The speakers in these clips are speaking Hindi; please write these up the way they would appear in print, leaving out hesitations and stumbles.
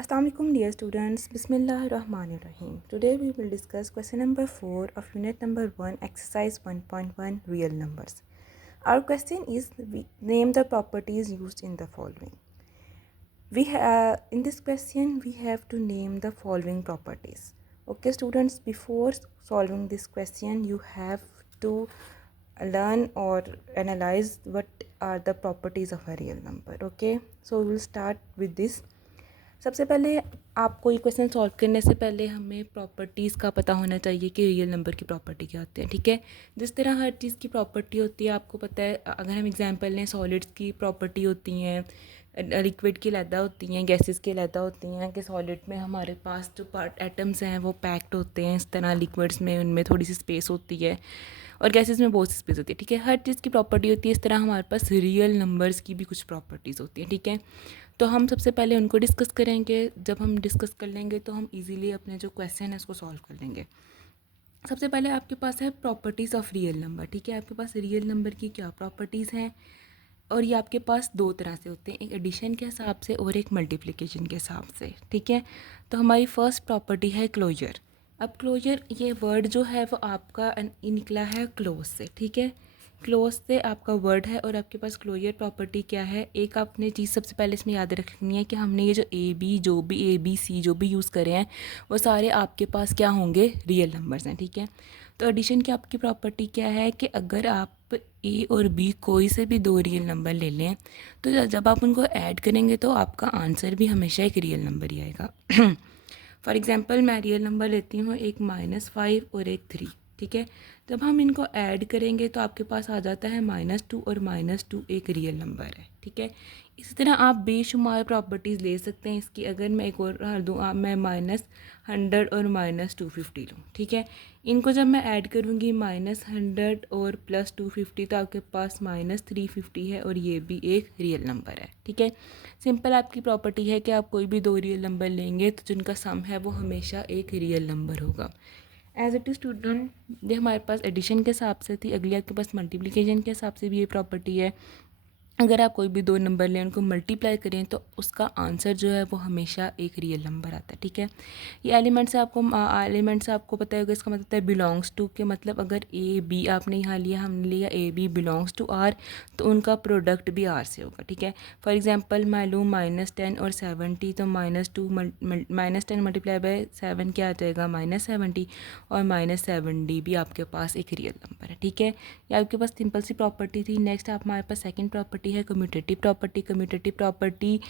Assalamualaikum dear students. Bismillahirrahmanirrahim. Today we will discuss question number 4 of unit number 1 exercise 1.1 real numbers. Our question is name the properties used in the following. In this question we have to name the following properties. Okay students, before solving this question you have to learn or analyze what are the properties of a real number. Okay, so we will start with this. सबसे पहले आपको ये क्वेश्चन सॉल्व करने से पहले हमें प्रॉपर्टीज़ का पता होना चाहिए कि रियल नंबर की प्रॉपर्टी क्या होती है। ठीक है, जिस तरह हर चीज़ की प्रॉपर्टी होती है आपको पता है। अगर हम एग्जांपल लें, सॉलिड्स की प्रॉपर्टी होती हैं, लिक्विड की अलहदा होती हैं, गैसेस की अलहदा होती हैं कि सॉलिड में हमारे पास जो पार्ट एटम्स हैं वो पैक्ड होते हैं, इस तरह लिक्विड्स में उनमें थोड़ी सी स्पेस होती है और गैसेस में बहुत सी स्पेस होती है। ठीक है, हर चीज़ की प्रॉपर्टी होती है। इस तरह हमारे पास रियल नंबर्स की भी कुछ प्रॉपर्टीज़ होती हैं। ठीक है, तो हम सबसे पहले उनको डिस्कस करेंगे। जब हम डिस्कस कर लेंगे तो हम इजीली अपने जो क्वेश्चन है उसको सॉल्व कर लेंगे। सबसे पहले आपके पास है प्रॉपर्टीज़ ऑफ रियल नंबर। ठीक है, आपके पास रियल नंबर की क्या प्रॉपर्टीज़ हैं, और ये आपके पास दो तरह से होते हैं, एक एडिशन के हिसाब से और एक मल्टीप्लिकेशन के हिसाब से। ठीक है, तो हमारी फर्स्ट प्रॉपर्टी है क्लोजर। अब क्लोजर ये वर्ड जो है वो आपका निकला है क्लोज से। ठीक है, क्लोज से आपका वर्ड है और आपके पास क्लोजर प्रॉपर्टी क्या है। एक आपने चीज़ सबसे पहले इसमें याद रखनी है कि हमने ये जो ए बी सी जो भी यूज़ करे हैं वो सारे आपके पास क्या होंगे, रियल नंबर्स हैं। ठीक है, तो एडिशन की आपकी प्रॉपर्टी क्या है कि अगर आप ए और बी कोई से भी दो रियल नंबर ले लें तो जब आप उनको ऐड करेंगे तो आपका आंसर भी हमेशा एक रियल नंबर ही आएगा। फॉर एग्ज़ाम्पल मैं रियल नंबर लेती हूँ एक -5 और एक 3। ठीक है, जब हम इनको ऐड करेंगे तो आपके पास आ जाता है -2 और -2 एक रियल नंबर है। ठीक है, इसी तरह आप बेशुमार प्रॉपर्टीज़ ले सकते हैं इसकी। अगर मैं एक और दूँ, मैं -100 और -250 लूँ। ठीक है, इनको जब मैं ऐड करूँगी -100 और +250 तो आपके पास -350 है और ये भी एक रियल नंबर है। ठीक है, सिंपल आपकी प्रॉपर्टी है कि आप कोई भी दो रियल नंबर लेंगे तो जिनका सम है वो हमेशा एक रियल नंबर होगा। एज इट इज़ स्टूडेंट, ये हमारे पास एडिशन के हिसाब से थी। अगली आपके पास मल्टीप्लिकेशन के हिसाब से भी ये प्रॉपर्टी है। अगर आप कोई भी दो नंबर लें, उनको मल्टीप्लाई करें तो उसका आंसर जो है वो हमेशा एक रियल नंबर आता है। ठीक है, ये एलिमेंट्स आपको पता होगा, इसका मतलब है बिलोंग्स टू के मतलब अगर ए बी आपने यहाँ लिया, हमने लिया A B belongs to R तो उनका प्रोडक्ट भी आर से होगा। ठीक है, फॉर एग्जांपल मैं लूँ -10 और 70 तो -10 मल्टीप्लाई बाय 7 क्या आ जाएगा, -70 और -70 भी आपके पास एक रियल नंबर है। ठीक है, ये आपके पास सिंपल सी प्रॉपर्टी थी। नेक्स्ट आप हमारे पास सेकंड प्रॉपर्टी है कम्यूटेटिव प्रॉपर्टी। कम्यूटेटिव प्रॉपर्टी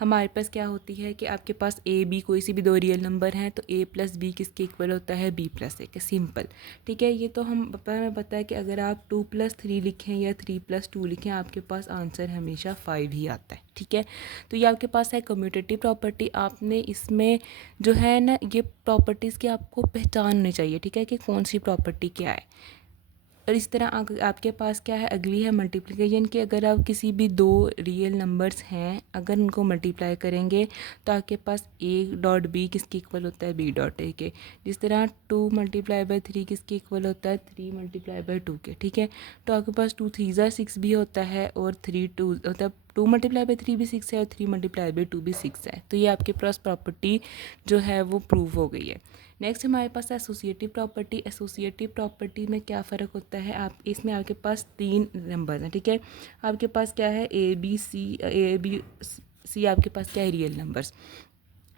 हमारे पास क्या होती है कि आपके पास ए बी कोई सी भी दो रियल नंबर हैं तो a + b किसके इक्वल होता है, b + a के। सिंपल। ठीक है, ये तो हमें पता है कि अगर आप 2 + 3 लिखें या 3 + 2 लिखें आपके पास आंसर हमेशा 5 ही आता है। ठीक है, तो ये आपके पास है कम्यूटेटिव प्रॉपर्टी। आपने इसमें जो है ना ये प्रॉपर्टीज़ की आपको पहचान होनी चाहिए। ठीक है, कि कौन सी प्रॉपर्टी क्या है। और इस तरह आपके पास क्या है, अगली है मल्टीप्लिकेशन की। अगर आप किसी भी दो रियल नंबर्स हैं अगर उनको मल्टीप्लाई करेंगे तो आपके पास a.b किसके इक्वल होता है, b.a के। जिस तरह 2 × 3 किसके इक्वल होता है, 3 × 2 के। ठीक है, तो आपके पास 2 3 ज़ा 6 भी होता है और 3 2 मतलब 2 × 3 भी 6 है और 3 × 2 भी 6 है। तो ये आपके पास प्रॉपर्टी जो है वो प्रूव हो गई है। नेक्स्ट हमारे पास है एसोसिएटिव प्रॉपर्टी। एसोसिएटिव प्रॉपर्टी में क्या फ़र्क होता है, आप इसमें आपके पास 3 नंबर हैं। ठीक है, आपके पास क्या है ए बी सी आपके पास क्या है, रियल नंबर्स।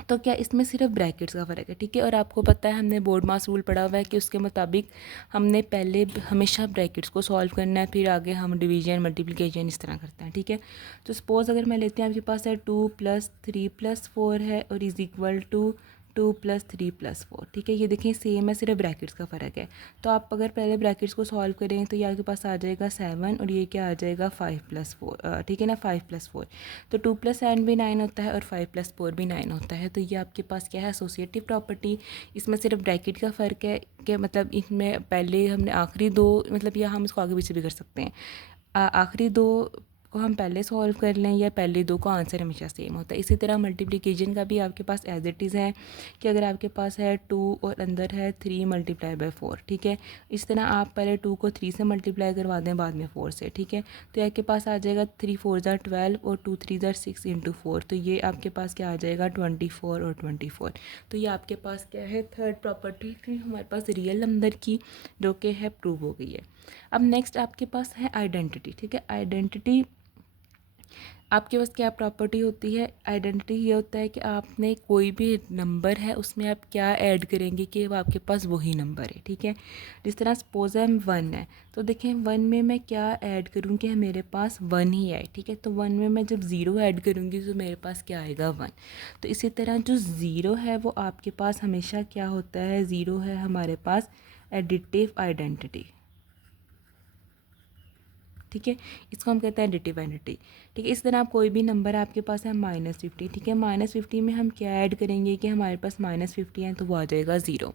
तो क्या इसमें सिर्फ ब्रैकेट्स का फ़र्क है। ठीक है, और आपको पता है हमने बोर्ड मास रूल पढ़ा हुआ है कि उसके मुताबिक हमने पहले हमेशा ब्रैकेट्स को सॉल्व करना है, फिर आगे हम डिवीजन मल्टीप्लिकेशन इस तरह करते हैं। ठीक है, तो सपोज़ अगर मैं लेते हैं आपके पास है 2 + 3 + 4 है और इज़ इक्वल टू 2 + 3 + 4। ठीक है, ये देखें सेम है, सिर्फ ब्रैकेट्स का फ़र्क है। तो आप अगर पहले ब्रैकेट्स को सॉल्व करें तो ये आपके पास आ जाएगा 7 और ये क्या आ जाएगा 5 + 4। ठीक है ना, 5 + 4 तो 2 + 7 भी 9 होता है और 5 + 4 भी 9 होता है। तो ये आपके पास क्या है, एसोसिएटिव प्रॉपर्टी। इसमें सिर्फ ब्रैकेट का फ़र्क है कि मतलब इसमें पहले हमने आखिरी दो मतलब या हम इसको आगे पीछे भी कर सकते हैं, आखिरी दो को हम पहले सॉल्व कर लें या पहले दो का आंसर हमेशा सेम होता है। इसी तरह मल्टीप्लिकेशन का भी आपके पास एज इट इज़ है कि अगर आपके पास है 2 और अंदर है 3 मल्टीप्लाई बाय 4, ठीक है। इस तरह आप पहले 2 को 3 से मल्टीप्लाई करवा दें, बाद में 4 से, ठीक है। तो आपके पास आ जाएगा 3 4 ज़ा 12 और 2 3 ज़ा 6 इंटू 4, तो ये आपके पास क्या आ जाएगा 24 और 24। तो ये आपके पास क्या है, थर्ड प्रॉपर्टी थी हमारे पास रियल नंबर की, जो कि है प्रूव हो गई है। अब नेक्स्ट आपके पास है आइडेंटिटी, ठीक है। आइडेंटिटी आपके पास क्या प्रॉपर्टी होती है, आइडेंटिटी ये होता है कि आपने कोई भी नंबर है उसमें आप क्या ऐड करेंगे कि वो आपके पास वही नंबर है, ठीक है। जिस तरह सपोज है 1 है, तो देखें 1 में मैं क्या ऐड करूँ कि मेरे पास 1 ही आए, ठीक है। तो 1 में मैं जब 0 ऐड करूँगी तो मेरे पास क्या आएगा 1। तो इसी तरह जो 0 है वो आपके पास हमेशा क्या होता है, 0 है हमारे पास एडिटिव आइडेंटिटी, ठीक है। इसको हम कहते हैं एडिटिव आइडेंटिटी, ठीक है। इस तरह आप कोई भी नंबर आपके पास है -50, ठीक है। -50 में हम क्या ऐड करेंगे कि हमारे पास -50 है तो वो आ जाएगा 0।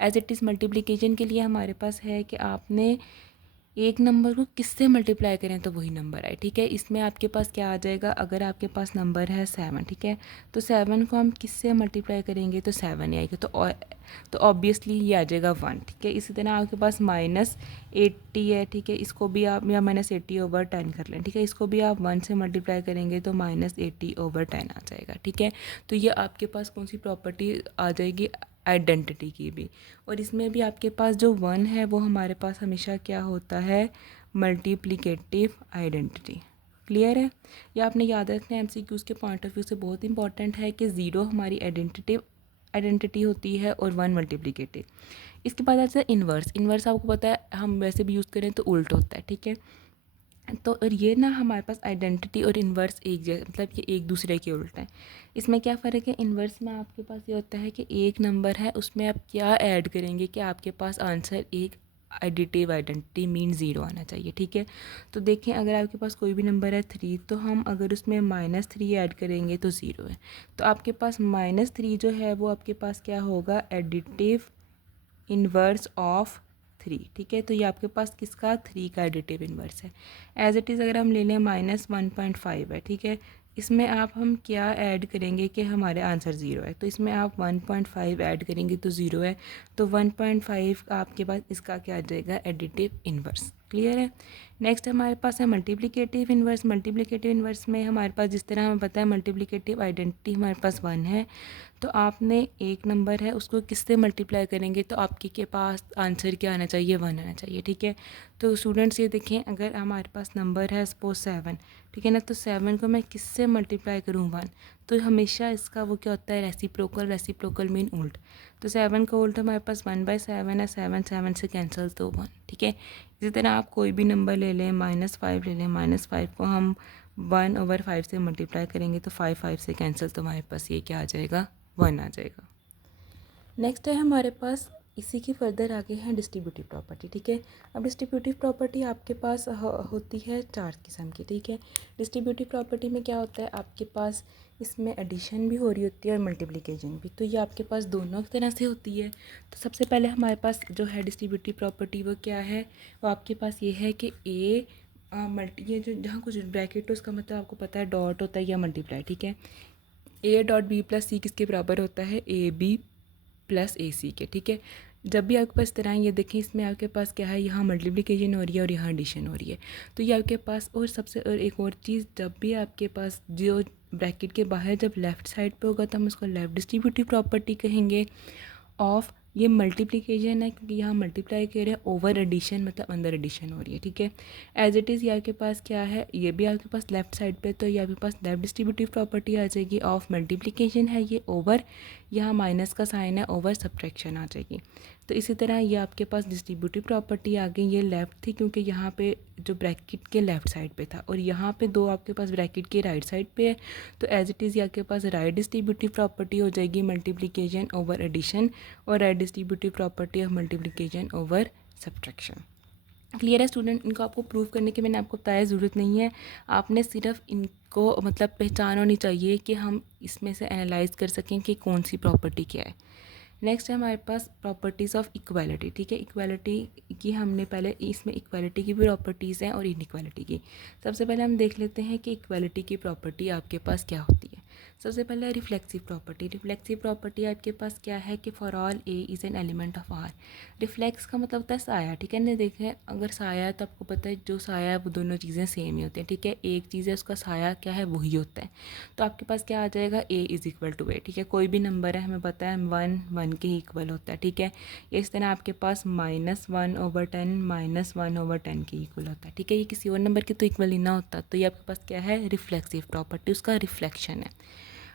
एज इट इज़ मल्टीप्लिकेशन के लिए हमारे पास है कि आपने एक नंबर को किससे मल्टीप्लाई करें तो वही नंबर आए, ठीक है। इसमें आपके पास क्या आ जाएगा, अगर आपके पास नंबर है 7, ठीक है, तो 7 को हम किससे मल्टीप्लाई करेंगे तो 7 ही आएगा, तो ऑब्वियसली ये आ जाएगा 1, ठीक है। इसी तरह आपके पास -80 है, ठीक है, इसको भी आप या -80/10 कर लें, ठीक है। इसको भी आप 1 से मल्टीप्लाई करेंगे तो -80/10 आ जाएगा, ठीक है। तो ये आपके पास कौन सी प्रॉपर्टी आ जाएगी, आइडेंटिटी की भी। और इसमें भी आपके पास जो 1 है वो हमारे पास हमेशा क्या होता है, मल्टीप्लिकेटिव आइडेंटिटी। क्लियर है, ये आपने याद रखना है, एमसीक्यूज़ के पॉइंट ऑफ व्यू से बहुत इंपॉर्टेंट है कि 0 हमारी आइडेंटिटी होती है और 1 मल्टीप्लिकेटिव। इसके बाद आता है इन्वर्स। इन्वर्स आपको पता है हम वैसे भी यूज़ करें तो उल्ट होता है, ठीक है। तो और ये ना हमारे पास आइडेंटिटी और इन्वर्स एक जगह, मतलब ये एक दूसरे के उल्टा है। इसमें क्या फ़र्क है, इन्वर्स में आपके पास ये होता है कि एक नंबर है उसमें आप क्या ऐड करेंगे कि आपके पास आंसर एक एडिटिव आइडेंटिटी मीन 0 आना चाहिए, ठीक है। तो देखें अगर आपके पास कोई भी नंबर है 3, तो हम अगर उसमें -3 ऐड करेंगे तो 0 है। तो आपके पास -3 जो है वो आपके पास क्या होगा, एडिटिव इन्वर्स ऑफ 3, ठीक है। तो ये आपके पास किसका, 3 का एडिटिव इन्वर्स है। एज इट इज़ अगर हम ले लें -1.5 है, ठीक है, इसमें आप हम क्या ऐड करेंगे कि हमारे आंसर 0 है, तो इसमें आप 1.5 ऐड करेंगे तो 0 है, तो 1.5 आपके पास इसका क्या आ जाएगा, एडिटिव इन्वर्स। क्लियर है। नेक्स्ट हमारे पास है मल्टीप्लिकेटिव इन्वर्स। मल्टीप्लिकेटिव इन्वर्स में हमारे पास जिस तरह हमें पता है मल्टीप्लिकेटिव आइडेंटिटी हमारे पास 1 है, तो आपने एक नंबर है उसको किससे मल्टीप्लाई करेंगे तो आपके के पास आंसर क्या आना चाहिए, 1 आना चाहिए, ठीक है। तो स्टूडेंट्स ये देखें अगर हमारे पास नंबर है सपोज 7, ठीक है ना, तो 7 को मैं किससे मल्टीप्लाई करूँ, 1, तो हमेशा इसका वो क्या होता है, रेसिप्रोकल। रेसिप्रोकल मीन उल्ट। तो 7 का उल्ट हमारे पास 1/7 है, 7 7 से कैंसिल तो 1, ठीक है। इसी तरह आप कोई भी नंबर ले लें, -5 ले लें, -5 को हम 1/5 से मल्टीप्लाई करेंगे तो 5 5 से कैंसिल, तो हमारे पास ये क्या आ जाएगा, 1 आ जाएगा। नेक्स्ट है हमारे पास इसी की फर्दर आगे है डिस्ट्रीब्यूटिव प्रॉपर्टी, ठीक है। अब डिस्ट्रीब्यूटिव प्रॉपर्टी आपके पास होती है 4 किस्म की, ठीक है। डिस्ट्रीब्यूटिव प्रॉपर्टी में क्या होता है, आपके पास इसमें एडिशन भी हो रही होती है और मल्टीप्लिकेशन भी, तो ये आपके पास दोनों तरह से होती है। तो सबसे पहले हमारे पास जो है डिस्ट्रीब्यूटिव प्रॉपर्टी वो क्या है, वो आपके पास ये है कि ए ये जो जहाँ कुछ ब्रैकेट हो उसका मतलब आपको पता है डॉट होता है या मल्टीप्लाई, ठीक है। A.B+C किसके बराबर होता है, AB + AC के, ठीक है। जब भी आपके पास तरह ये देखें इसमें आपके पास क्या है, यहाँ मल्टीप्लिकेशन हो रही है और यहाँ एडिशन हो रही है, तो ये आपके पास। और सबसे और एक और चीज़, जब भी आपके पास जो ब्रैकेट के बाहर जब लेफ़्ट साइड पे होगा तो हम उसको लेफ़्ट डिस्ट्रीब्यूटिव प्रॉपर्टी कहेंगे ऑफ। ये मल्टीप्लिकेशन है क्योंकि यहाँ मल्टीप्लाई कर रहे हैं, ओवर एडिशन मतलब अंदर एडिशन हो रही है, ठीक है। एज इट इज़ ये आपके पास क्या है, ये भी आपके पास लेफ्ट साइड पे, तो ये आपके पास लेफ्ट डिस्ट्रीब्यूटिव प्रॉपर्टी आ जाएगी ऑफ। मल्टीप्लिकेशन है ये ओवर, यहाँ माइनस का साइन है, ओवर सब्ट्रैक्शन आ जाएगी। तो इसी तरह ये आपके पास डिस्ट्रीब्यूटिव प्रॉपर्टी आ गई, ये लेफ़्ट थी क्योंकि यहाँ पे जो ब्रैकेट के लेफ़्ट साइड पे था और यहाँ पे 2 आपके पास ब्रैकेट के राइट साइड पे है, तो एज इट इज़ ये आपके पास राइट डिस्ट्रीब्यूटिव प्रॉपर्टी हो जाएगी, मल्टीप्लिकेशन ओवर एडिशन, और right distributive property of multiplication over subtraction. Clear है स्टूडेंट, इनको आपको प्रूव करने की मैंने आपको बताया ज़रूरत नहीं है, आपने सिर्फ इनको मतलब पहचान होनी चाहिए कि हम इसमें से एनालाइज कर सकें कि कौन सी प्रॉपर्टी क्या है। नेक्स्ट है हमारे पास प्रॉपर्टीज़ ऑफ इक्वालिटी, ठीक है। इक्वालिटी की हमने पहले, इसमें इक्वालिटी की भी प्रॉपर्टीज़ हैं और इनइक्वालिटी की। सबसे पहले हम देख लेते हैं कि इक्वालिटी की प्रॉपर्टी आपके पास क्या होती है। सबसे पहले रिफ्लेक्सिव प्रॉपर्टी। रिफ्लेक्सिव प्रॉपर्टी आपके पास क्या है कि for all A is an element of R. Reflex का मतलब होता है साया, ठीक है ना। देखें अगर साया है तो आपको पता है जो साया है वो दोनों चीज़ें सेम ही होती हैं, ठीक है। एक चीज़ है उसका साया क्या है वही होता है। तो आपके पास क्या आ जाएगा, ए इज़ इक्वल टू ए, ठीक है। कोई भी नंबर है हमें पता है 1 के ही इक्वल होता है, ठीक है। इस तरह आपके पास -1/10 -1/10 के इक्वल होता है, ठीक है। ये किसी और नंबर के तो इक्वल ही ना होता। तो ये आपके पास क्या है, रिफ्लेक्सिव प्रॉपर्टी, उसका रिफ्लेक्शन है।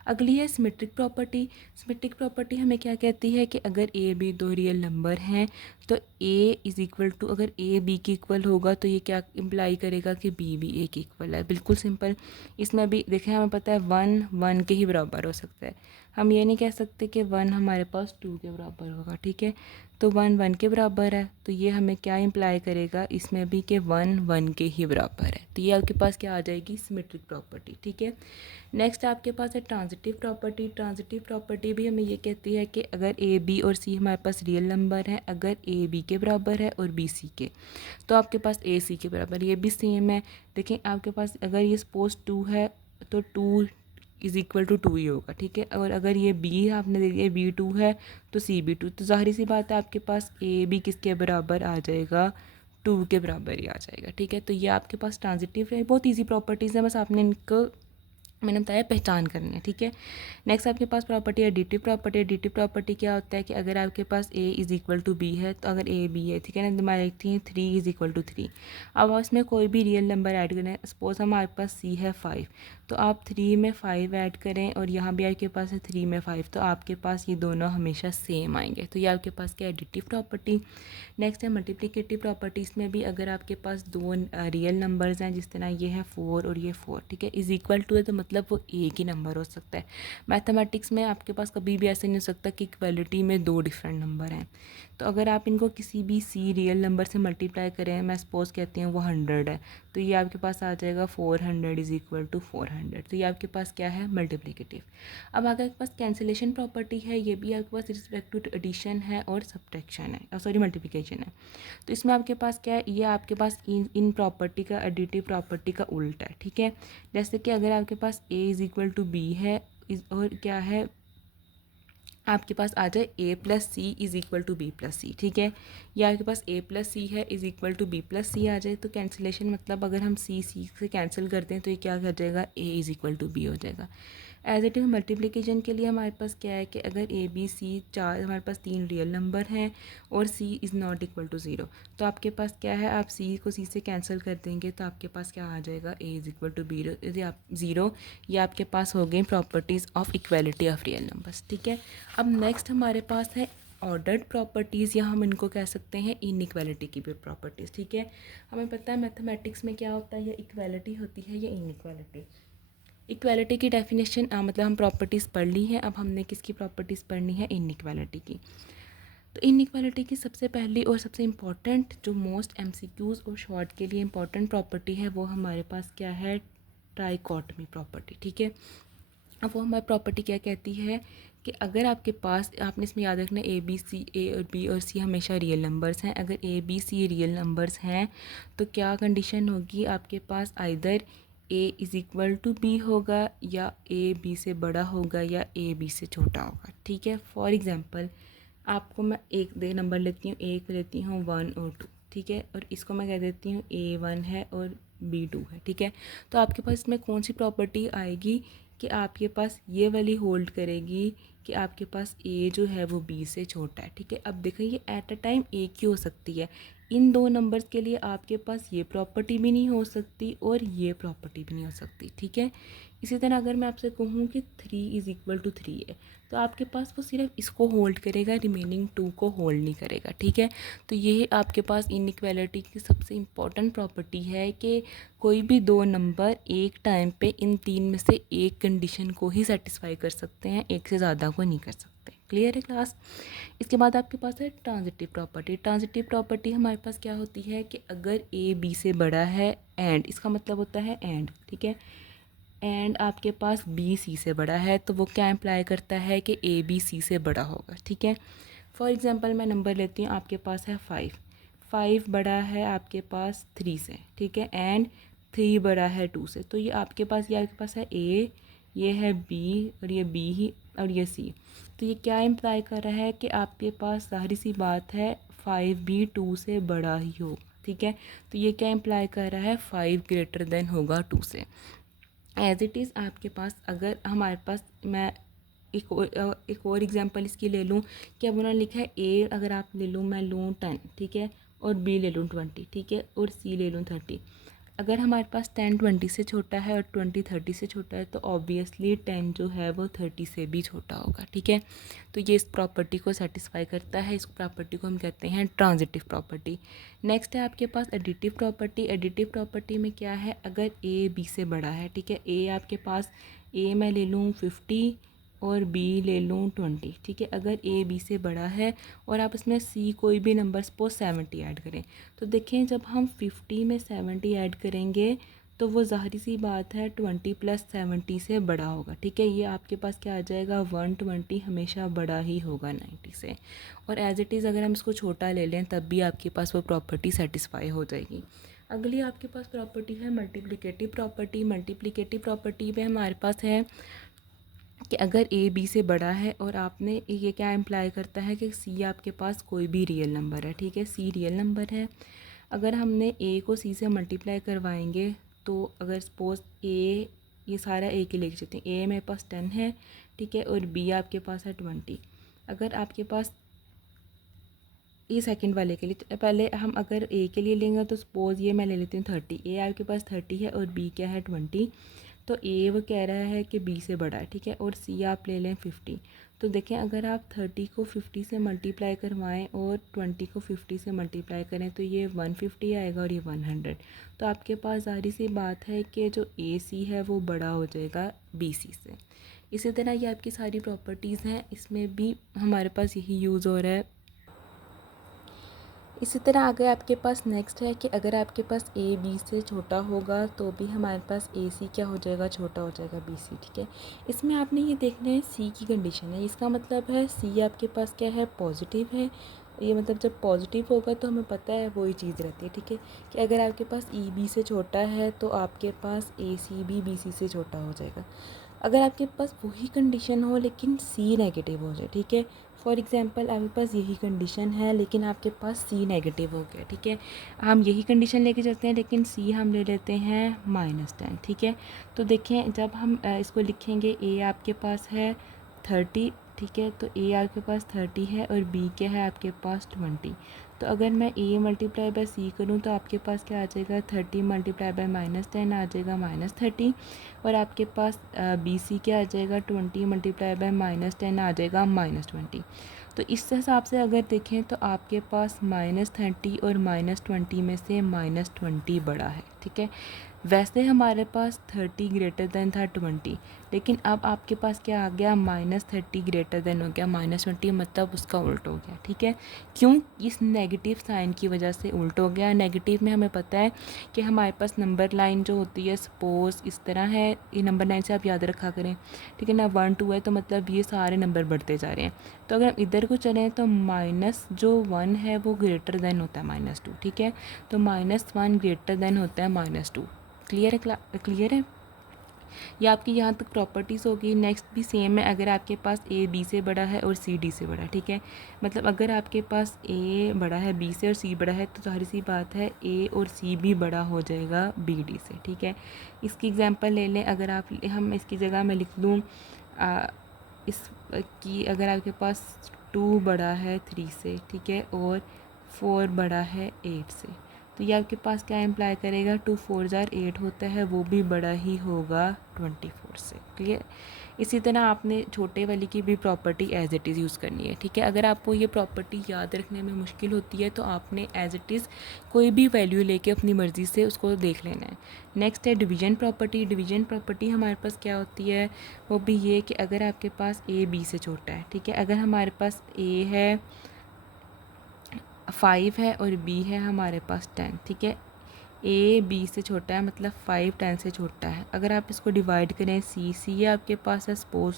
अगली है सिमेट्रिक प्रॉपर्टी। सिमेट्रिक प्रॉपर्टी हमें क्या कहती है कि अगर ए बी दो रियल नंबर हैं तो ए इज़ इक्वल टू, अगर ए बी के इक्वल होगा तो ये क्या इम्प्लाई करेगा कि बी भी ए के इक्वल है। बिल्कुल सिंपल। इसमें भी देखें हमें पता है 1 के ही बराबर हो सकता है। हम ये नहीं कह सकते कि 1 हमारे पास 2 के बराबर होगा, ठीक है। तो 1 के बराबर है तो ये हमें क्या इम्प्लाई करेगा इसमें भी कि 1 के ही बराबर है। तो ये आपके पास क्या आ जाएगी, सिमेट्रिक प्रॉपर्टी, ठीक है। नेक्स्ट आपके पास है ट्रांजिटिव प्रॉपर्टी। ट्रांजिटिव प्रॉपर्टी भी हमें ये कहती है कि अगर ए बी और सी हमारे पास रियल नंबर हैं, अगर ए बी के बराबर है और बी सी के, तो आपके पास ए सी के बराबर, ये भी सेम है। देखें आपके पास अगर ये सपोज 2 है तो 2 इज़ इक्वल टू 2 ही होगा, ठीक है। और अगर ये बी आपने दे दिया B2 है तो C भी 2, तो ज़ाहिर सी बात है आपके पास ए बी किसके बराबर आ जाएगा, 2 के बराबर ही आ जाएगा, ठीक है। तो ये आपके पास ट्रांजिटिव है। बहुत ईजी प्रॉपर्टीज़ है, बस आपने इनको मैंने बताया पहचान करनी है, ठीक है। नेक्स्ट आपके पास property additive property. Additive property क्या होता है कि अगर आपके पास A is equal to B है तो अगर ए बी है, ठीक है ना, तो हमारे देखते हैं 3 इज़ इक्वल टू 3। अब इसमें कोई भी रियल नंबर ऐड करें, सपोज हमारे पास सी है 5, तो आप 3 में 5 ऐड करें और यहाँ भी आपके पास है 3 में 5, तो आपके पास ये दोनों हमेशा सेम आएंगे। तो ये आपके पास क्या एडिटिव प्रॉपर्टी। नेक्स्ट है मल्टीप्लिकेटिव प्रॉपर्टीज़ में भी अगर आपके पास दो रियल नंबर्स हैं, जिस तरह ये है 4 और ये 4, ठीक है, इज़ इक्वल टू है तो मतलब वो एक ही नंबर हो सकता है। मैथमेटिक्स में आपके पास कभी भी ऐसे नहीं हो सकता कि इक्वलिटी में दो डिफरेंट नंबर हैं। तो अगर आप इनको किसी भी सी रियल नंबर से मल्टीप्लाई करें, मैं सपोज कहती हूँ वो 100 है, तो ये आपके पास आ जाएगा 400 इज़ इक्वल टू 400। तो ये आपके पास क्या है, मल्टीप्लिकेटिव। अब आगे आपके पास कैंसिलेशन प्रॉपर्टी है। ये भी आपके पास रिस्पेक्ट टू एडिशन है और सब्ट्रैक्शन है, सॉरी मल्टीप्लिकेशन है। तो इसमें आपके पास क्या है, ये आपके पास इन प्रॉपर्टी का एडिटिव प्रॉपर्टी का उल्टा है, ठीक है। जैसे कि अगर आपके पास A is equal to B है और क्या है आपके पास आ जाए A plus C is equal to B plus C, ठीक है। या आपके पास ए प्लस सी है is equal to B plus C आ जाए, तो कैंसिलेशन मतलब अगर हम सी से कैंसिल करते हैं तो ये क्या कर जाएगा, A is equal to B हो जाएगा। एज इट इज़ मल्टीप्लिकेशन के लिए हमारे पास क्या है कि अगर ए बी सी चार हमारे पास 3 रियल नंबर हैं और सी इज़ नॉट इक्वल टू 0, तो आपके पास क्या है, आप सी को सी से कैंसिल कर देंगे तो आपके पास क्या आ जाएगा, A is equal to B 0। ये आपके पास हो गई properties of equality of real numbers, ठीक है। अब नेक्स्ट हमारे पास है ऑर्डर्ड प्रॉपर्टीज़, या हम इनको कह सकते हैं इनइक्वालिटी की भी प्रॉपर्टीज़, ठीक है। हमें पता है मैथमेटिक्स में क्या होता है, या इक्वालिटी होती है या इनइक्वालिटी। इक्वालिटी की डेफिनेशन मतलब हम प्रॉपर्टीज़ पढ़ ली हैं, अब हमने किसकी प्रॉपर्टीज़ पढ़नी है, इनइक्वालिटी की। तो इनइक्वालिटी की सबसे पहली और सबसे इम्पॉर्टेंट जो मोस्ट एमसीक्यूज़ और शॉर्ट के लिए इम्पॉर्टेंट प्रॉपर्टी है वो हमारे पास क्या है, ट्राइकॉटमी प्रॉपर्टी, ठीक है। अब वो हमारी प्रॉपर्टी क्या कहती है कि अगर आपके पास, आपने इसमें याद रखना ए बी सी, ए और बी और सी हमेशा रियल नंबर्स हैं। अगर A B C real numbers हैं तो क्या कंडीशन होगी, आपके पास either A is equal to B होगा, या ए बी से बड़ा होगा, या ए बी से छोटा होगा, ठीक है। फॉर एग्ज़ाम्पल आपको मैं एक दे नंबर लेती हूँ, एक लेती हूँ 1 और 2, ठीक है, और इसको मैं कह देती हूँ A1 है और B2 है, ठीक है। तो आपके पास इसमें कौन सी प्रॉपर्टी आएगी कि आपके पास ये वाली होल्ड करेगी कि आपके पास ए जो है वो बी से छोटा है, ठीक है। अब देखिए ये एट अ टाइम एक ही हो सकती है, इन दो नंबर्स के लिए आपके पास ये प्रॉपर्टी भी नहीं हो सकती और ये प्रॉपर्टी भी नहीं हो सकती, ठीक है। इसी तरह अगर मैं आपसे कहूँ कि 3 इज़ इक्वल टू 3 है, तो आपके पास वो सिर्फ इसको होल्ड करेगा, रिमेनिंग 2 को होल्ड नहीं करेगा, ठीक है। तो ये आपके पास इनइक्वालिटी की सबसे इम्पॉर्टेंट प्रॉपर्टी है कि कोई भी दो नंबर एक टाइम पे इन तीन में से एक कंडीशन को ही सेटिस्फाई कर सकते हैं, एक से ज़्यादा को नहीं कर सकते। क्लियर है क्लास। इसके बाद आपके पास है ट्रांजिटिव प्रॉपर्टी। ट्रांजिटिव प्रॉपर्टी हमारे पास क्या होती है कि अगर ए बी से बड़ा है एंड, इसका मतलब होता है एंड, ठीक है। एंड आपके पास बी सी से बड़ा है, तो वो क्या इम्प्लाई करता है कि ए बी सी से बड़ा होगा, ठीक है। फॉर एग्ज़ाम्पल मैं नंबर लेती हूँ, आपके पास है 5, 5 बड़ा है आपके पास 3 से, ठीक है, एंड 3 बड़ा है 2 से। तो ये आपके पास है ए, ये है बी और ये बी ही और ये सी। तो ये क्या इम्प्लाई कर रहा है कि आपके पास ज़ाहिर सी बात है 5 भी 2 से बड़ा ही हो, ठीक है। तो ये क्या इम्प्लाई कर रहा है, 5 ग्रेटर देन होगा 2 से। एज इट इज़ आपके पास अगर हमारे पास मैं एक और एग्जांपल इसकी ले लूँ कि अब उन्होंने लिखा है ए अगर आप ले लूँ, मैं लूँ 10, ठीक है, और बी ले लूँ 20, ठीक है, और सी ले लूँ 30। अगर हमारे पास 10 20 से छोटा है और 20 30 से छोटा है तो ऑब्वियसली 10 जो है वो 30 से भी छोटा होगा, ठीक है। तो ये इस प्रॉपर्टी को सेटिस्फाई करता है। इस प्रॉपर्टी को हम कहते हैं ट्रांजिटिव प्रॉपर्टी। नेक्स्ट है आपके पास एडिटिव प्रॉपर्टी। एडिटिव प्रॉपर्टी में क्या है, अगर ए बी से बड़ा है, ठीक है, ए आपके पास ए मैं ले लूँ 50 और बी ले लूँ 20, ठीक है। अगर ए बी से बड़ा है और आप इसमें सी कोई भी नंबर सपोज 70 ऐड करें, तो देखें जब हम 50 में 70 ऐड करेंगे तो वो ज़ाहिर सी बात है 20 + 70 से बड़ा होगा, ठीक है। ये आपके पास क्या आ जाएगा, 120 हमेशा बड़ा ही होगा 90 से। और एज़ इट इज़ अगर हम इसको छोटा ले लें तब भी आपके पास वो प्रॉपर्टी सेटिस्फाई हो जाएगी। अगली आपके पास प्रॉपर्टी है मल्टीप्लिकेटिव प्रॉपर्टी। मल्टीप्लिकेटिव प्रॉपर्टी में हमारे पास है कि अगर ए बी से बड़ा है और आपने ये क्या इम्प्लाई करता है कि सी आपके पास कोई भी रियल नंबर है, ठीक है, सी रियल नंबर है। अगर हमने ए को सी से मल्टीप्लाई करवाएंगे तो अगर सपोज ए, ये सारा ए के लेके चलते हैं, ए मेरे पास 10 है, ठीक है, और बी आपके पास है 20। अगर आपके पास ये सेकंड वाले के लिए, तो पहले हम अगर ए के लिए लेंगे तो सपोज़ ये मैं ले लेती हूँ 30, ए आपके पास 30 है और बी क्या है 20। तो ए वो कह रहा है कि बी से बड़ा है, ठीक है, और सी आप ले लें 50। तो देखें अगर आप 30 को 50 से मल्टीप्लाई करवाएं और 20 को 50 से मल्टीप्लाई करें तो ये 150 आएगा और ये 100। तो आपके पास ज़ाहिर सी बात है कि जो ए सी है वो बड़ा हो जाएगा बी सी से। इसी तरह ये आपकी सारी प्रॉपर्टीज़ हैं, इसमें भी हमारे पास यही यूज़ हो रहा है। इसी तरह आगे आपके पास नेक्स्ट है कि अगर आपके पास ए बी से छोटा होगा तो भी हमारे पास ए सी क्या हो जाएगा, छोटा हो जाएगा बी सी, ठीक है। इसमें आपने ये देखना है सी की कंडीशन है, इसका मतलब है सी आपके पास क्या है, पॉजिटिव है। ये मतलब जब पॉजिटिव होगा तो हमें पता है वही चीज़ रहती है, ठीक है, कि अगर आपके पास ई बी से छोटा है तो आपके पास ए सी भी बी सी से छोटा हो जाएगा। अगर आपके पास वही कंडीशन हो लेकिन सी नेगेटिव हो जाए, ठीक है, फॉर एग्ज़ाम्पल आपके पास यही कंडीशन है लेकिन आपके पास सी नेगेटिव हो गया, ठीक है, हम यही कंडीशन लेके चलते हैं लेकिन सी हम ले लेते हैं -10, ठीक है। तो देखें जब हम इसको लिखेंगे, ए आपके पास है 30, ठीक है, तो ए आपके पास 30 है और बी क्या है आपके पास 20। तो अगर मैं ए मल्टीप्लाई बाय सी करूँ तो आपके पास क्या आ जाएगा, 30 मल्टीप्लाई बाय -10 आ जाएगा -30, और आपके पास बी सी क्या आ जाएगा, 20 मल्टीप्लाई बाय -10 आ जाएगा -20। तो इस हिसाब से अगर देखें तो आपके पास -30 और -20 में से -20 बड़ा है, ठीक है। वैसे हमारे पास 30 ग्रेटर देन था 20, लेकिन अब आपके पास क्या आ गया, -30 ग्रेटर देन हो गया -20, मतलब उसका उल्ट हो गया, ठीक है। क्यों, इस नेगेटिव साइन की वजह से उल्ट हो गया। नेगेटिव में हमें पता है कि हमारे पास नंबर लाइन जो होती है सपोज़ इस तरह है, ये नंबर लाइन से आप याद रखा करें, ठीक है ना, 1 2 है तो मतलब ये सारे नंबर बढ़ते जा रहे हैं। तो अगर हम इधर को चलें तो -1 है वो ग्रेटर देन होता है -2, ठीक है, तो -1 ग्रेटर देन होता है -2। क्लियर है। ये आपकी यहाँ तक प्रॉपर्टीज़ होगी। नेक्स्ट भी सेम है, अगर आपके पास ए बी से बड़ा है और सी डी से बड़ा है, ठीक है, मतलब अगर आपके पास ए बड़ा है बी से और सी बड़ा है तो जाहिर सी बात है ए और सी भी बड़ा हो जाएगा बी डी से, ठीक है। इसकी एग्जांपल ले लें, अगर हम इसकी जगह में लिख दूँ इस कि अगर आपके पास 2 बड़ा है 3 से, ठीक है, और 4 बड़ा है 8 से, तो ये आपके पास क्या इम्प्लाई करेगा, 2 4 जार 8 होता है, वो भी बड़ा ही होगा 24 से, क्लियर। इसी तरह आपने छोटे वाली की भी property as it is use करनी है, ठीक है। अगर आपको ये प्रॉपर्टी याद रखने में मुश्किल होती है तो आपने एज इट इज़ कोई भी वैल्यू लेके अपनी मर्ज़ी से उसको देख लेना है। नेक्स्ट है डिवीजन प्रॉपर्टी। डिवीजन प्रॉपर्टी हमारे पास क्या होती है, वो भी ये कि अगर आपके पास ए बी से छोटा है, ठीक है, अगर हमारे पास ए है 5 है और बी है हमारे पास 10, ठीक है, ए बी से छोटा है, मतलब 5 10 से छोटा है। अगर आप इसको डिवाइड करें सी ये आपके पास है, सपोज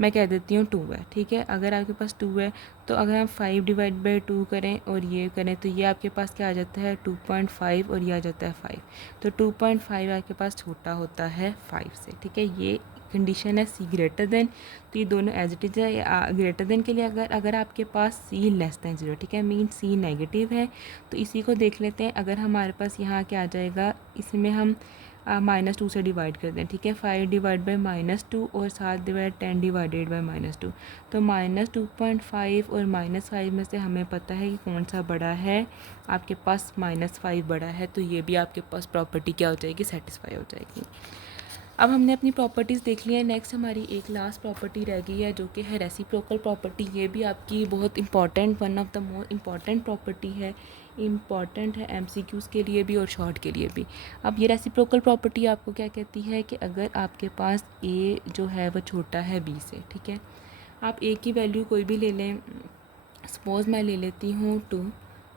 मैं कह देती हूँ 2 है, ठीक है। अगर आपके पास 2 है तो अगर हम 5 डिवाइड बाई 2 करें और ये करें तो ये आपके पास क्या आ जाता है 2.5 और ये आ जाता है 5। तो 2.5 आपके पास छोटा होता है 5 से, ठीक है। ये कंडीशन है सी ग्रेटर देन, तो ये दोनों एज इट इज़ है। ग्रेटर देन के लिए अगर आपके पास सी लेस देन 0, ठीक है, मीन सी नेगेटिव है, तो इसी को देख लेते हैं। अगर हमारे पास यहाँ क्या आ जाएगा, इसमें हम -2 से डिवाइड कर दें, ठीक है। 5 डिवाइड बाई -2 और 7 डिवाइड 10 डिवाइडेड बाई -2, तो -2.5 और -5 में से हमें पता है कि कौन सा बड़ा है, आपके पास -5 बड़ा है। तो ये भी आपके पास प्रॉपर्टी क्या हो जाएगी, सेटिस्फाई हो जाएगी। अब हमने अपनी प्रॉपर्टीज़ देख ली है। नेक्स्ट हमारी एक लास्ट प्रॉपर्टी रह गई है जो कि है रेसिप्रोकल प्रॉपर्टी। ये भी आपकी बहुत important, one of the most important property है, इम्पॉर्टेंट है एमसीक्यूज़ के लिए भी और शॉर्ट के लिए भी। अब ये रेसिप्रोकल प्रॉपर्टी आपको क्या कहती है कि अगर आपके पास ए जो है वो छोटा है बी से, ठीक है, आप ए की वैल्यू कोई भी ले लें, सपोज़ मैं ले लेती हूँ 2,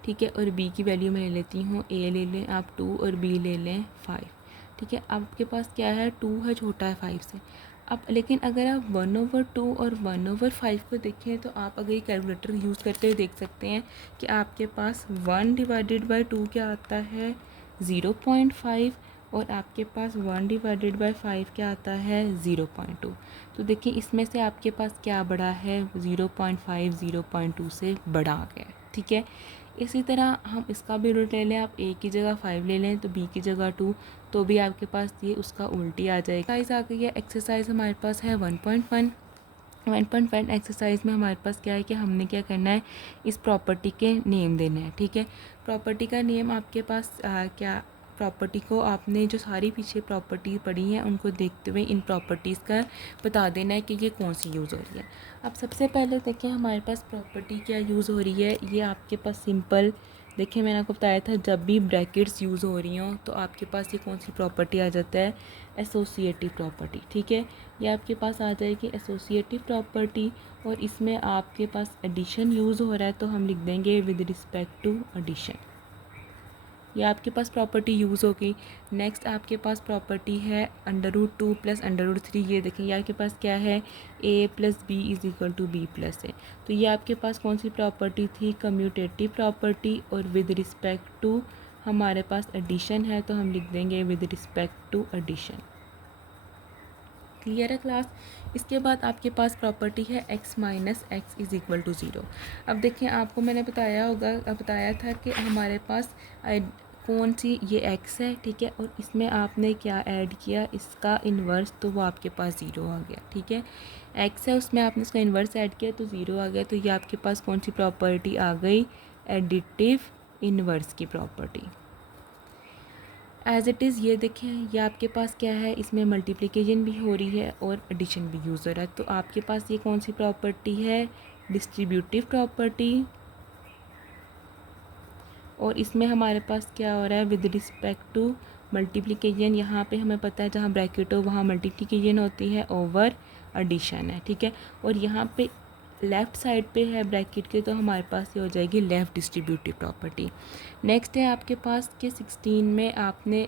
ठीक है, और बी की वैल्यू मैं ले लेती हूँ, ए ले लें आप 2 और बी ले लें 5, ठीक है। आपके पास क्या है 2 है, छोटा है 5 से। अब लेकिन अगर आप 1/2 और 1/5 को देखें तो आप अगर ये कैलकुलेटर यूज़ करते हुए देख सकते हैं कि आपके पास 1 डिवाइडेड बाई 2 क्या आता है 0.5 और आपके पास 1 डिवाइडेड बाई 5 क्या आता है 0.2। तो देखिए इसमें से आपके पास क्या बड़ा है 0.5 0.2 से बड़ा आ गया, ठीक है। इसी तरह हम इसका भी रूट ले लें, आप ए की जगह 5 ले लें तो बी की जगह 2, तो भी आपके पास ये उसका उल्टी आ जाएगा। एक्सरसाइज आ गई है। एक्सरसाइज हमारे पास है 1.1 एक्सरसाइज में हमारे पास क्या है कि हमने क्या करना है, इस प्रॉपर्टी के नेम देने हैं, ठीक है। प्रॉपर्टी का नेम आपके पास क्या, प्रॉपर्टी को आपने जो सारी पीछे प्रॉपर्टी पढ़ी हैं उनको देखते हुए इन प्रॉपर्टीज़ का बता देना है कि ये कौन सी यूज़ हो रही है। अब सबसे पहले देखें हमारे पास प्रॉपर्टी क्या यूज़ हो रही है। ये आपके पास सिंपल, देखिए मैंने आपको बताया था जब भी ब्रैकेट्स यूज़ हो रही हों तो आपके पास ये कौन सी प्रॉपर्टी आ जाता है, एसोसिएटिव प्रॉपर्टी, ठीक है। ये आपके पास आ जाएगी एसोसिएटिव प्रॉपर्टी और इसमें आपके पास एडिशन यूज़ हो रहा है तो हम लिख देंगे विद रिस्पेक्ट टू एडिशन। ये आपके पास प्रॉपर्टी यूज़ होगी। नेक्स्ट आपके पास प्रॉपर्टी है √2 + √3। ये देखें ये आपके पास क्या है, a + b = b + a। तो ये आपके पास कौन सी प्रॉपर्टी थी, कम्यूटेटिव प्रॉपर्टी, और विद रिस्पेक्ट टू हमारे पास एडिशन है तो हम लिख देंगे with respect to addition. Clear है क्लास। इसके बाद आपके पास प्रॉपर्टी है x - x = 0। अब देखिए आपको मैंने बताया था कि हमारे पास कौन सी ये x है, ठीक है, और इसमें आपने क्या ऐड किया, इसका इन्वर्स, तो वो आपके पास 0 आ गया, ठीक है। x है उसमें आपने इसका इन्वर्स ऐड किया तो 0 आ गया। तो ये आपके पास कौन सी प्रॉपर्टी आ गई, एडिटिव इन्वर्स की प्रॉपर्टी। एज इट इज़ ये देखें ये आपके पास क्या है, इसमें मल्टीप्लिकेशन भी हो रही है और एडिशन भी यूज़ हो रहा है। तो आपके पास ये कौन सी प्रॉपर्टी है, डिस्ट्रीब्यूटिव प्रॉपर्टी, और इसमें हमारे पास क्या हो रहा है, विद रिस्पेक्ट टू मल्टीप्लिकेशन। यहाँ पे हमें पता है जहाँ ब्रैकेट हो वहाँ मल्टीप्लिकेशन होती है, ओवर एडिशन है, ठीक है। और यहाँ पे लेफ़्ट साइड पे है ब्रैकेट के तो हमारे पास ये हो जाएगी लेफ़्ट डिस्ट्रीब्यूटिव प्रॉपर्टी। नेक्स्ट है आपके पास कि 16 में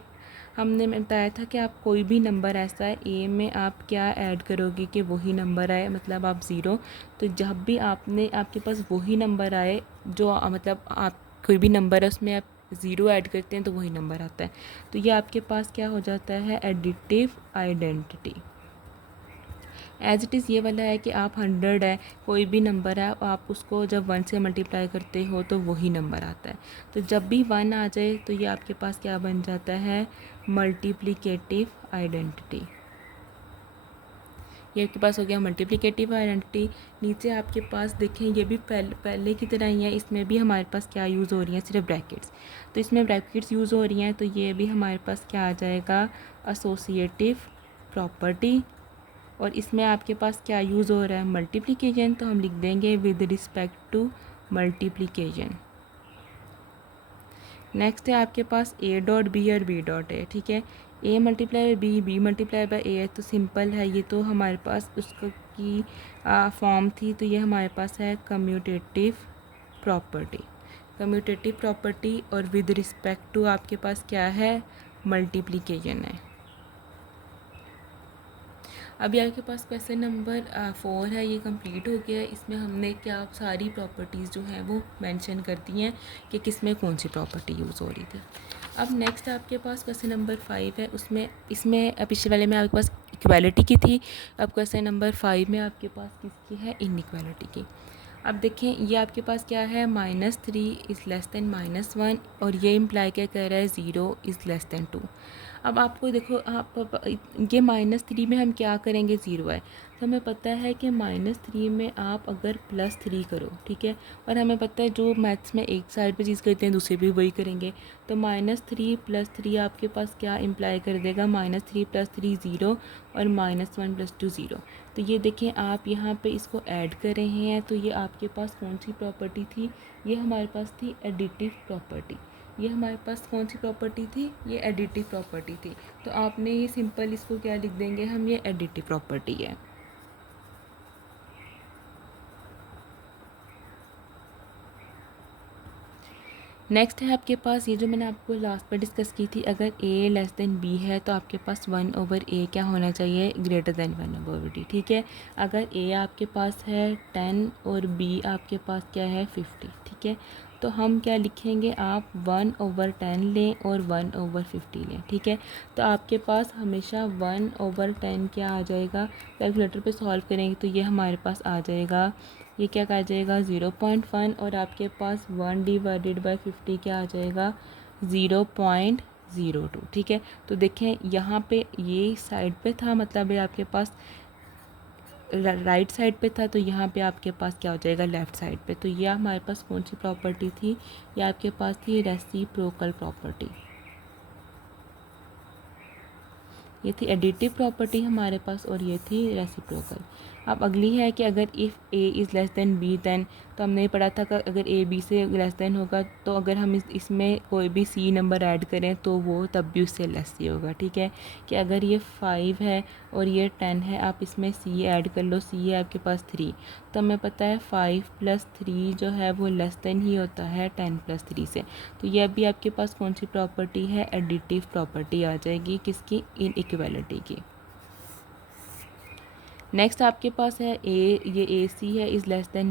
हमने बताया था कि आप कोई भी नंबर ऐसा है ए में आप क्या ऐड करोगे कि वही नंबर आए, मतलब आप 0। तो जब भी आपके पास वही नंबर आए जो मतलब आप कोई भी नंबर है उसमें आप 0 ऐड करते हैं तो वही नंबर आता है। तो ये आपके पास क्या हो जाता है, additive identity. As it is ये वाला है कि आप 100 है, कोई भी नंबर है, आप उसको जब 1 से मल्टीप्लाई करते हो तो वही नंबर आता है। तो जब भी 1 आ जाए तो ये आपके पास क्या बन जाता है, मल्टीप्लिकेटिव आइडेंटिटी। ये आपके पास हो गया मल्टीप्लिकेटिव आइडेंटिटी। नीचे आपके पास देखें ये भी पहले की तरह ही है, इसमें भी हमारे पास क्या यूज़ हो रही हैं, सिर्फ ब्रैकेट्स। तो इसमें ब्रैकेट्स यूज़ हो रही हैं तो ये भी हमारे पास क्या आ जाएगा, एसोसिएटिव प्रॉपर्टी। और इसमें आपके पास क्या यूज़ हो रहा है, मल्टीप्लिकेशन, तो हम लिख देंगे with respect to multiplication. Next है आपके पास a.b और b.a, ठीक है। a × b × a तो सिंपल है, ये तो हमारे पास उसका की फॉर्म थी, तो ये हमारे पास है कम्यूटेटिव प्रॉपर्टी। कम्यूटेटिव प्रॉपर्टी और विद रिस्पेक्ट टू आपके पास क्या है, मल्टीप्लिकेशन है। अभी आपके पास क्वेश्चन नंबर 4 है, ये कंप्लीट हो गया है। इसमें हमने क्या सारी प्रॉपर्टीज़ जो हैं वो मेंशन कर दी हैं कि किस में कौन सी प्रॉपर्टी यूज़ हो रही थी। अब नेक्स्ट आपके पास क्वेश्चन नंबर 5 है, उसमें इसमें पिछले वाले में आपके पास इक्वालिटी की थी, अब क्वेश्चन नंबर 5 में आपके पास किसकी है, इनइक्वालिटी की। अब देखें ये आपके पास क्या है, -3 इज़ लेस दैन -1 और ये इम्प्लाई क्या कर रहा है, 0 इज़ लेस दैन 2। अब आपको देखो आप ये -3 में हम क्या करेंगे, 0 है तो हमें पता है कि -3 में आप अगर +3 करो, ठीक है, और हमें पता है जो मैथ्स में एक साइड पे चीज़ करते हैं दूसरे भी वही करेंगे, तो -3 + 3 आपके पास क्या इम्प्लाई कर देगा, -3 + 3 0 और -1 + 2 0। तो ये देखें आप यहाँ पे इसको ऐड कर रहे हैं, तो ये आपके पास कौन सी प्रॉपर्टी थी, ये हमारे पास थी एडिटिव प्रॉपर्टी। ये हमारे पास कौन सी प्रॉपर्टी थी, ये एडिटिव प्रॉपर्टी थी। तो आपने ये सिंपल इसको क्या लिख देंगे हम, ये एडिटिव प्रॉपर्टी है। नेक्स्ट है आपके पास ये जो मैंने आपको लास्ट पर डिस्कस की थी, अगर a लेस देन b है तो आपके पास 1/a क्या होना चाहिए, ग्रेटर देन 1/d, ठीक है। अगर a आपके पास है 10 और b आपके पास क्या है 50, ठीक है, तो हम क्या लिखेंगे, आप 1/10 लें और 1/50 लें, ठीक है। तो आपके पास हमेशा 1/10 क्या आ जाएगा, कैलकुलेटर पे सॉल्व करेंगे तो ये हमारे पास आ जाएगा, ये क्या आ जाएगा 0.1 और आपके पास 1/50 क्या आ जाएगा 0.02, ठीक है। तो देखें यहाँ पे ये साइड पे था, मतलब ये आपके पास राइट साइड पे था, तो यहाँ पे आपके पास क्या हो जाएगा, लेफ़्ट साइड पे। तो ये हमारे पास कौन सी प्रॉपर्टी थी, ये आपके पास थी रेसिप्रोकल प्रॉपर्टी, ये थी एडिटिव प्रॉपर्टी हमारे पास और ये थी रेसिप्रोकल। अब अगली है कि अगर if a is less than b then, तो हमने पढ़ा था कि अगर a b से लेस देन होगा तो अगर हम इसमें कोई भी c नंबर ऐड करें तो वो तब भी उससे लेस ही होगा, ठीक है। कि अगर ये 5 है और ये 10 है, आप इसमें c ऐड कर लो, c है आपके पास 3, तो हमें पता है 5 + 3 जो है वो लेस देन ही होता है 10 + 3 से। तो ये अभी आपके पास कौन सी प्रॉपर्टी है, एडिटिव प्रॉपर्टी आ जाएगी, किसकी, इनइक्वालिटी की। नेक्स्ट आपके पास है ये ए सी है is less than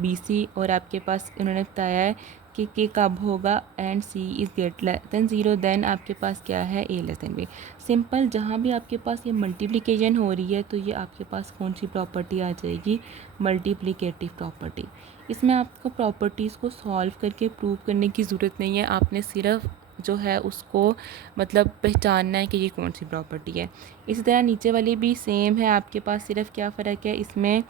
B C, और आपके पास उन्होंने बताया है कि कब होगा and C is greater than 0, then आपके पास क्या है, A less than B. Simple जहाँ भी आपके पास ये मल्टीप्लिकेशन हो रही है तो ये आपके पास कौन सी प्रॉपर्टी आ जाएगी, मल्टीप्लिकेटिव प्रॉपर्टी। इसमें आपको प्रॉपर्टीज़ को सॉल्व करके प्रूव करने की ज़रूरत नहीं है, आपने सिर्फ जो है उसको मतलब पहचानना है कि ये कौन सी प्रॉपर्टी है। इसी तरह नीचे वाली भी सेम है, आपके पास सिर्फ क्या फ़र्क है, इसमें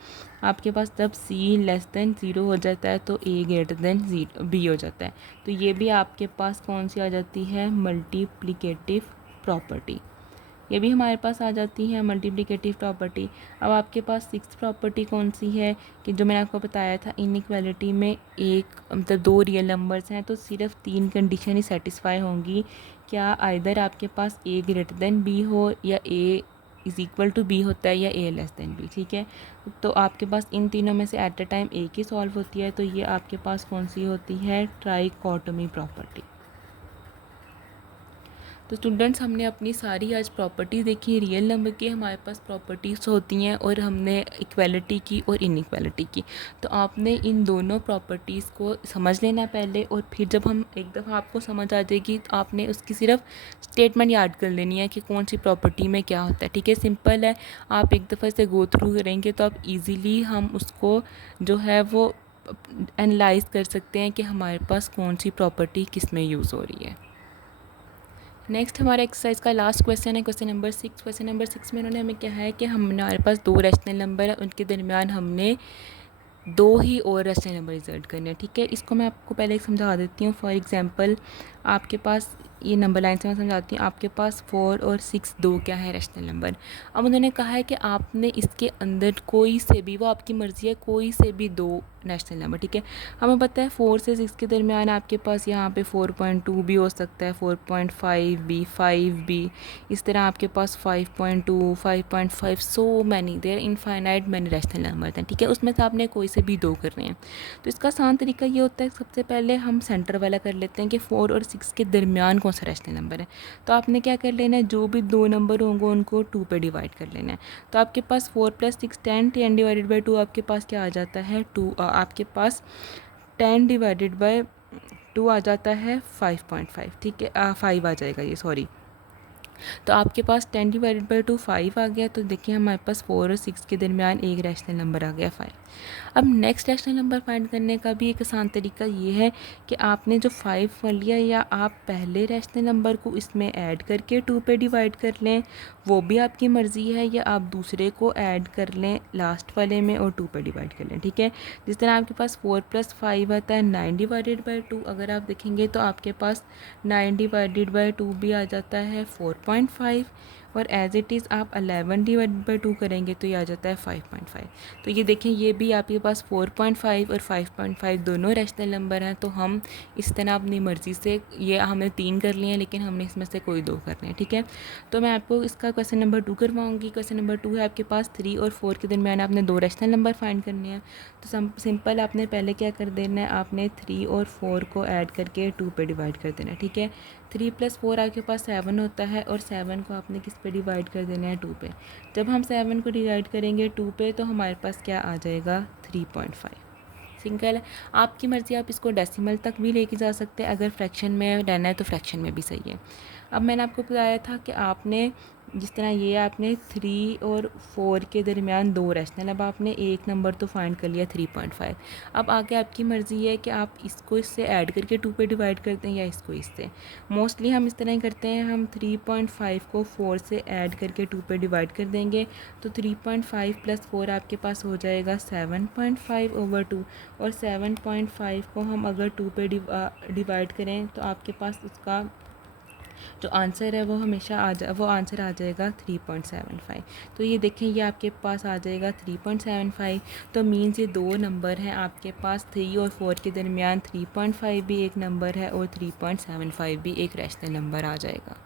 आपके पास जब c लेस देन 0 हो जाता है तो a ग्रेटर देन b हो जाता है। तो ये भी आपके पास कौन सी आ जाती है, मल्टीप्लिकेटिव प्रॉपर्टी, ये भी हमारे पास आ जाती है मल्टीप्लिकेटिव प्रॉपर्टी। अब आपके पास 6th प्रॉपर्टी कौन सी है, कि जो मैंने आपको बताया था इनइक्वालिटी में एक मतलब 2 रियल नंबर्स हैं तो सिर्फ 3 कंडीशन ही सेटिस्फाई होंगी, क्या आइदर आपके पास a ग्रेटर देन b हो, या a is equal to b होता है, या a लेस देन b, ठीक है। तो आपके पास इन तीनों में से एट अ टाइम एक ही सॉल्व होती है, तो ये आपके पास कौन सी होती है, ट्राइकोटोमी प्रॉपर्टी। तो स्टूडेंट्स हमने अपनी सारी आज प्रॉपर्टी देखी, रियल नंबर की हमारे पास प्रॉपर्टीज़ होती हैं और हमने इक्वालिटी की और इनइक्वालिटी की। तो आपने इन दोनों प्रॉपर्टीज़ को समझ लेना पहले, और फिर जब हम एक दफ़ा आपको समझ आ जाएगी तो आपने उसकी सिर्फ स्टेटमेंट याद कर लेनी है कि कौन सी प्रॉपर्टी में क्या होता है, ठीक है। सिंपल है, आप एक दफ़ा से गो थ्रू करेंगे तो आप ईज़िली हम उसको जो है वो एनालाइज़ कर सकते हैं कि हमारे पास कौन सी प्रॉपर्टी किस में यूज़ हो रही है। नेक्स्ट हमारा एक्सरसाइज का लास्ट क्वेश्चन है, क्वेश्चन नंबर 6। क्वेश्चन नंबर 6 में उन्होंने हमें क्या है कि हमारे पास 2 रैशनल नंबर है, उनके दरमियान हमने 2 ही और रैशनल नंबर रिजल्ट करने हैं, ठीक है। इसको मैं आपको पहले समझा देती हूँ। फॉर एग्जांपल आपके पास ये नंबर लाइन से मैं समझाती हूँ। आपके पास 4 और 6 दो क्या है रैशनल नंबर। अब उन्होंने कहा है कि आपने इसके अंदर कोई से भी, वो आपकी मर्ज़ी है, कोई से भी दो नेशनल नंबर, ठीक है। हमें पता है 4 से 6 के दरमियान आपके पास यहाँ पे 4.2 भी हो सकता है, 4.5 भी, 5 भी, इस तरह आपके पास 5.2, 5.5, so many, there infinite many rational number हैं, ठीक है। उसमें से आपने कोई से भी दो करने हैं। तो इसका आसान तरीका ये होता है, सबसे पहले हम सेंटर वाला कर लेते हैं कि 4 और 6 के दरमियान कौन सा रैशनल नंबर है। तो आपने क्या कर लेना है, जो भी दो नंबर होंगे उनको 2 पे डिवाइड कर लेना है। तो आपके पास 4 + 6 10, 10 डिवाइडेड बाई 2 आपके पास क्या आ जाता है 2, आपके पास 10 डिवाइडेड बाई 2 आ जाता है 5.5, ठीक है, 5 आ जाएगा ये, सॉरी। तो आपके पास 10 डिवाइडेड बाई 2 5 आ गया। तो देखिए हमारे पास 4 और 6 के दरमियान एक रैशनल नंबर आ गया 5। अब नेक्स्ट रैशनल नंबर फाइंड करने का भी एक आसान तरीका ये है कि आपने जो 5 लिया, या आप पहले रैशनल नंबर को इसमें ऐड करके 2 पे डिवाइड कर लें, वो भी आपकी मर्ज़ी है, या आप दूसरे को ऐड कर लें लास्ट वाले में और 2 पे डिवाइड कर लें, ठीक है। जिस तरह आपके पास 4 + 5 आता है 9 डिवाइडेड बाई 2, अगर आप देखेंगे तो आपके पास 9 डिवाइडेड बाई 2 भी आ जाता है 4.5, और एज इट इज़ आप 11 डिवाइडेड बाई 2 करेंगे तो ये आ जाता है 5.5। तो ये देखें, ये भी आपके पास 4.5 और 5.5 दोनों रैशनल नंबर हैं। तो हम इस तरह अपनी मर्ज़ी से, ये हमने 3 कर लिए हैं लेकिन हमने इसमें से कोई 2 करने हैं, ठीक है। तो मैं आपको इसका क्वेश्चन नंबर 2 करवाऊंगी। क्वेश्चन नंबर 2 है, आपके पास 3 और 4 के दरमियान आपने 2 रैशनल नंबर फाइंड करने हैं। तो सिंपल आपने पहले क्या कर देना है, आपने 3 और 4 को ऐड करके 2 पे डिवाइड कर देना है, ठीक है। 3 + 4 आपके पास 7 होता है, और 7 को आपने किस पे डिवाइड कर देना है 2 पे। जब हम 7 को डिवाइड करेंगे 2 पे तो हमारे पास क्या आ जाएगा 3.5। सिंपल है, आपकी मर्ज़ी, आप इसको डेसिमल तक भी लेके जा सकते हैं, अगर फ्रैक्शन में रहना है तो फ्रैक्शन में भी सही है। अब मैंने आपको बताया था कि आपने जिस तरह ये आपने 3 और 4 के दरमियान 2 रैशनल, अब आपने एक नंबर तो फाइंड कर लिया 3.5। अब आगे आपकी मर्ज़ी है कि आप इसको इससे ऐड करके 2 पे डिवाइड करते हैं या इसको इससे। मोस्टली हम इस तरह ही करते हैं, हम 3.5 को 4 से ऐड करके 2 पे डिवाइड कर देंगे। तो 3.5 + 4 आपके पास हो जाएगा 7.5/2, और 7.5 को हम अगर 2 पे डिवाइड करें तो आपके पास उसका जो आंसर है वो हमेशा वो आंसर आ जाएगा 3.75। तो ये देखें, ये आपके पास आ जाएगा 3.75। तो मीन्स ये दो नंबर हैं आपके पास, 3 और 4 के दरमियान 3.5 भी एक नंबर है और 3.75 भी एक रैशनल नंबर आ जाएगा।